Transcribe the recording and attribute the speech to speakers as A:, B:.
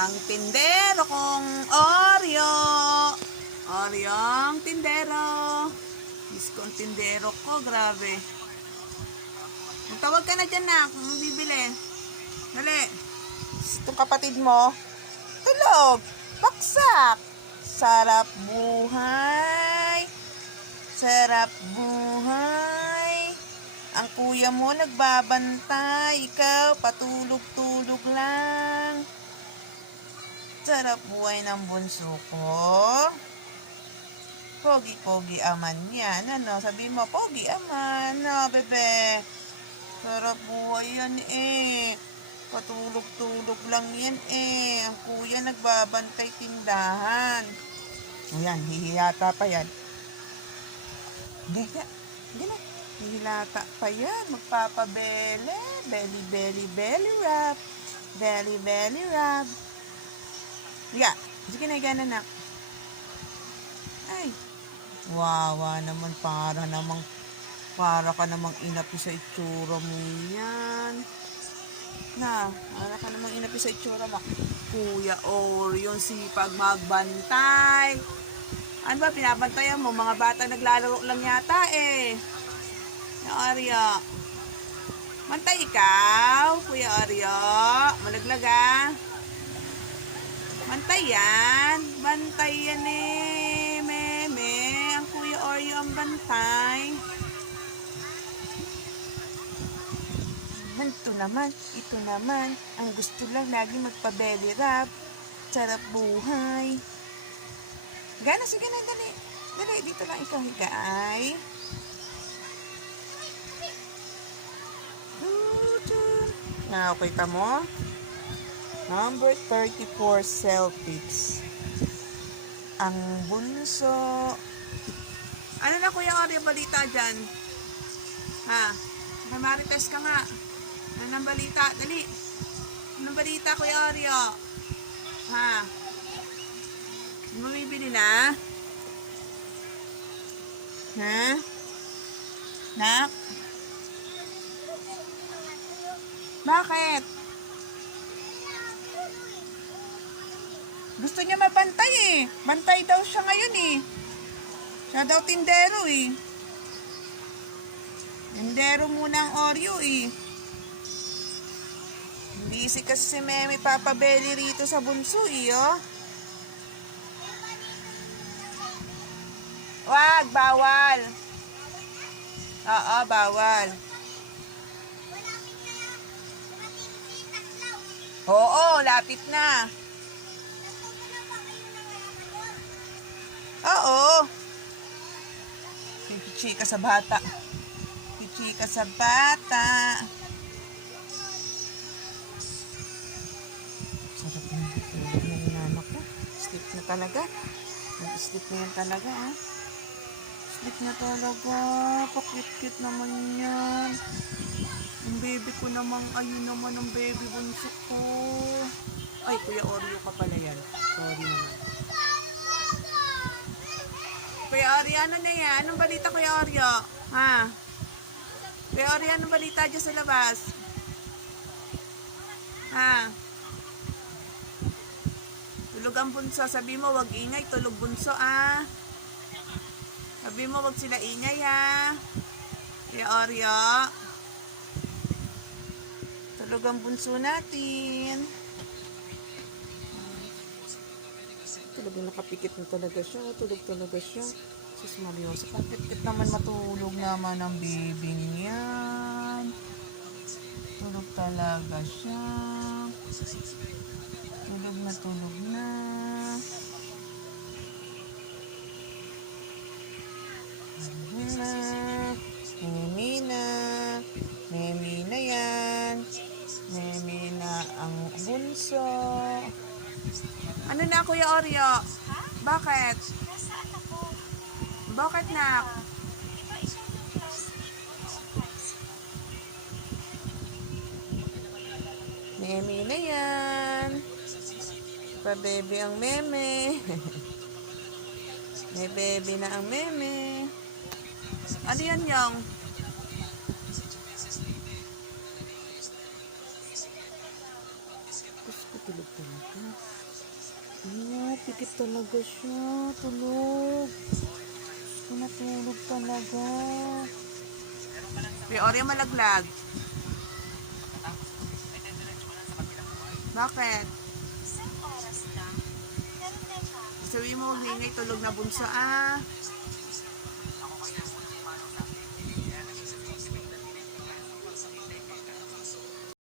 A: Ang tindero kong Oreo. Oreo ang tindero. Ko, ang tindero ko. Grabe. Magtawag ka na dyan na kung bibili. Dali. Itong kapatid mo, tulog. Baksak. Sarap buhay. Sarap buhay. Ang kuya mo nagbabantay. Ikaw patulog-tulog lang. Sarap buhay ng bunso ko. Pogi-pogi aman yan. Ano? Sabi mo, pogi aman. No, bebe. Sarap buhay yan eh. Patulog-tulog lang yan eh. Ang kuya nagbabantay tindahan. Ayan, hihiyata pa yan. Hindi na. Hindi. Hihilata pa yan. Magpapabele. Belly, belly, belly rub. Belly, belly rub. Higa. Sige na, higa na. Ay. Wawa naman. Para namang, para ka namang inapi sa itsura mo yan. Na, para ka namang inapi sa itsura mo. Kuya Orion, sipag magbantay. Ano ba, pinabantayan mo? Mga bata naglalaro lang yata eh. Yung Arya. Mantay ikaw, Kuya Arya. Malaglag ah. Mantay yan. Bantay yan eh, meme. Ang Kuya Oreo ang bantay. Ito naman, ito naman. Ang gusto lang lagi magpa-belly rub. Sarap buhay. Gana, sige na, dali. Dali, dito lang ikaw higay. Na, okay ka mo? Number 34 selfies. Ang bunso. Ano na kuya Oreo balita dyan? Ha? May marites ka nga. Ano nang balita? Dali. Anong balita kuya Oreo? Ha? Bumibili na? Ha? Nak? Bakit? Gusto niya mabantay eh. Bantay daw siya ngayon eh. Siya daw tindero eh. Tindero muna ang Oreo eh. Busy kasi si Memi papabeli rito sa bunso eh oh. Wag, bawal. Oo, bawal. Oo, lapit na. Oo. Kichika sa bata. Kichika sa bata. Sarap na yung anak ko. Sleep na talaga. Nag-sleep na yan talaga, ah. Sleep na talaga. Pakit-kit naman yan. Ang baby ko naman, ayun naman ang baby bunso ko. Ay, Kuya Oreo ka pala yan. Sorry naman. Oreo, ano na yan? Anong balita, Kuya Oreo? Ha? Kuya Oreo, anong balita dyan sa labas? Ha? Tulog ang bunso. Sabi mo, wag ingay. Tulog bunso, ah. Sabi mo, wag sila ingay, ha. Kuya Oreo. Tulog ang bunso natin. Tulog na nakapikit na talaga siya. Tulog talaga siya. Sus Mariosa, kapit-kit naman matulog naman ang baby niyan. Tulog talaga siya. Tulog na tulog na. Mima, Mimi na, Mimi na yan, Mimi na ang bunso. Ano na Kuya Oreo? Bakit? Bakit na? Meme na yan. Pa baby ang meme. May baby na ang meme. Ano yan yung? Diyos Tulog talaga. Ah, pikit talaga siya. Tulog. Tinatulog talaga. May Oreo malaglag. Bakit? Sabi mo, huwag tulog na bunso ah.